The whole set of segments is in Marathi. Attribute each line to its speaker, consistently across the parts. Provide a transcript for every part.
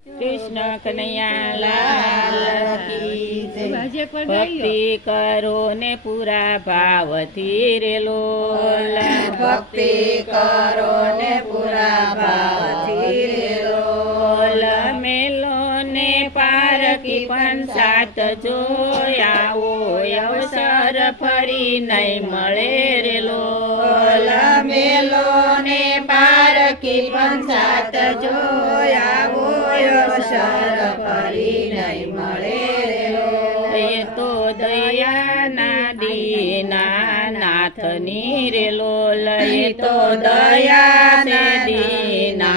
Speaker 1: कृष्ण कन्हैया लाल की जय। भक्ति करो ने पूरा भावथी रे लोल,
Speaker 2: भक्ति करो ने पूरा भावथी रे लोल।
Speaker 1: मेलो ने पार की पंचात जोया वो अवसर फरी नहीं मळे रे लोल।
Speaker 2: मेलो ने पार की पंचात जोया वो अवसर फरी नहीं मळे रे लोल।
Speaker 1: ये तो दया ना दीना नाथनी रे लोल, ये तो दया से दीना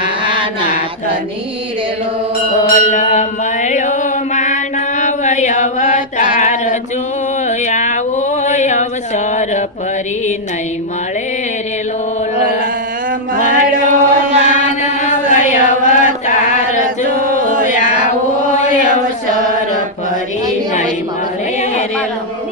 Speaker 2: नाथनी रे
Speaker 1: लोल। मळ्यो मानव अवतार जोया वो अवसर फरी नहीं मळे रे लोल।
Speaker 2: मळ्यो मानव अवतार जोया वो अवसर फरी नहीं मळे रे लोल।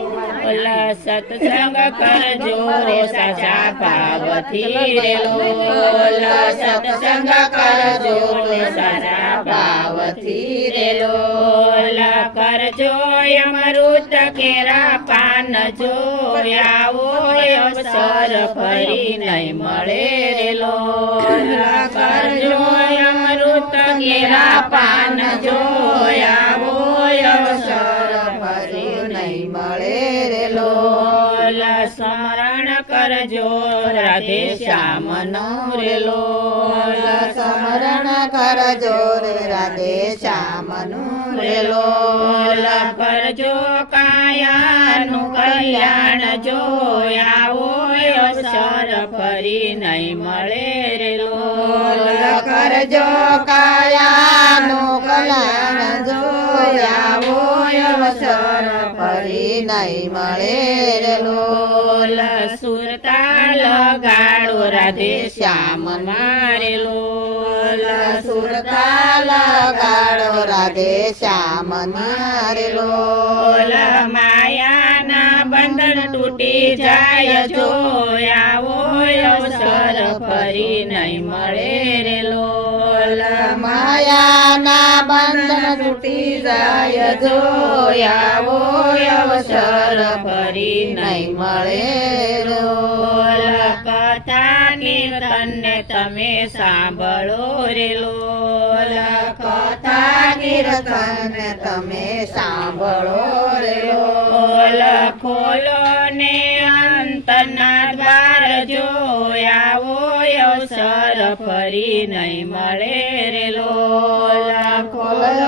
Speaker 1: सत्संग करजो रे साचा भावथी रे लोल,
Speaker 2: सत्संग करजो रे साचा भावथी रे लोल।
Speaker 1: करजो अमृत केरा पान जोया वो अवसर फरी नहीं मळे रे लोल।
Speaker 2: करजो अमृत केरा पान जोया वो अवसर फरी नहीं मळे रे लोल।
Speaker 1: स्मरण करजो राधे श्याम नो रे लोल,
Speaker 2: स्मरण करजो रे राधे श्याम नु रे लोल।
Speaker 1: करजो कायानु कल्याण जोया वो अवसर फरी नहीं मळे रे लोल।
Speaker 2: करजो कायानु कल्याण जोया वो अवसर फरी नहीं मळे रे लोल।
Speaker 1: सुरताल गाडो राधे श्याम मारे लोल,
Speaker 2: सुरताल गाडो राधे श्याम मारे लोल।
Speaker 1: मायाना बंधन टूटी जाय जोया वो अवसर फरी नहीं मळे रे लोल।
Speaker 2: मायाना बंधन टूटी जाय जोया वो अवसर फरी नहीं मळे लोल।
Speaker 1: कथा कीर्तन ने तमे सांभळो रे लोल,
Speaker 2: कथा कीर्तन तमे सांभळो रे लोल।
Speaker 1: खोलो ने अंतना द्वार जोया वो अवसर फरी नहीं मळे रे लोल।
Speaker 2: खोलो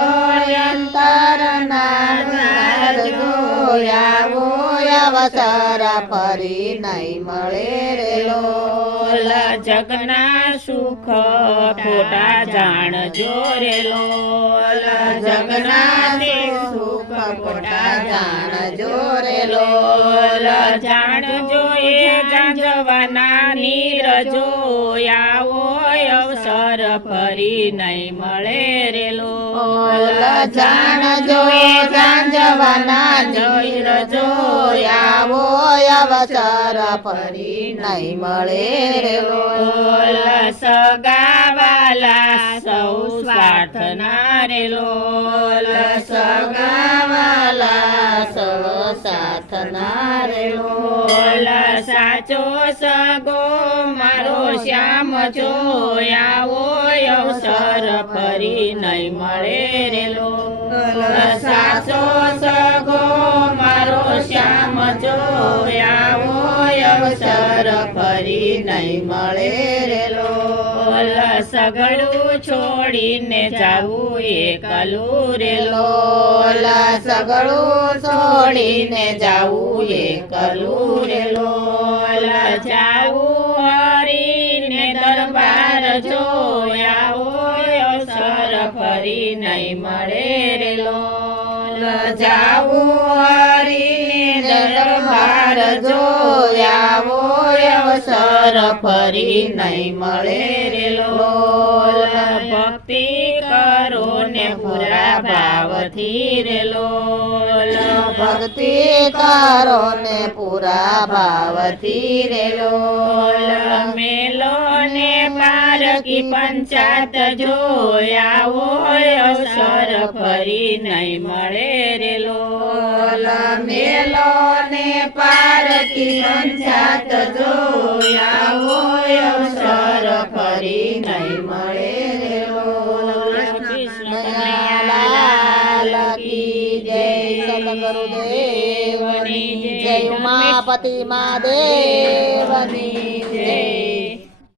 Speaker 2: अंतरना द्वार जोया वो अवसर फरी नहीं मळे रे लोल।
Speaker 1: जगना सुख खोटा जाण जो रे लोल,
Speaker 2: जगना सुख खोटा जाण जो रे लोल।
Speaker 1: जाण जोए जांजवाना नीर जोया वो अवसर फरी नहीं मळे रे लोल।
Speaker 2: जाण जोए जांजवाना नीर जोया वो अवसर फरी नहीं मळे रे लोल।
Speaker 1: सगावाला सौ स्वार्थना रे लोल,
Speaker 2: सगावाला सौ साथना रे लोल।
Speaker 1: साचो सगो मारो श्याम जोया वो अवसर फरी नहीं मळे रे लोल। साचो सगो मारो श्याम जोया वो अवसर फरी नहीं मळे रे लोल। सगळું છોડીને જાવું એકલું રે
Speaker 2: લોલ। સગળું છોડીને જાવું એકલું રે લોલ।
Speaker 1: જાવું હરીને દરબાર જોયા હોય અવસર ફરી નહીં મળે રે લોલ।
Speaker 2: જાવું હરીને દરબાર જોયા હોય અવસર ફરી નહીં મળે રે લોલ।
Speaker 1: ભક્તિ કરો ને પૂરા ભાવથી રે લોલ,
Speaker 2: ભક્તિ કરો ને પૂરા ભાવથી રે લોલ।
Speaker 1: મેલો ને પારકી પંચાત જોયા હોય અવસર ફરી નહીં મળે રે લોલ
Speaker 2: મેલો ને પારકી પંચાત જોયા હોય અવસર ફરી નહીં મળે રે લોલ
Speaker 1: કૃષ્ણ
Speaker 2: લાલ કી જય સદગુરુદેવની જય ઉમાપતિ મહાદેવની જય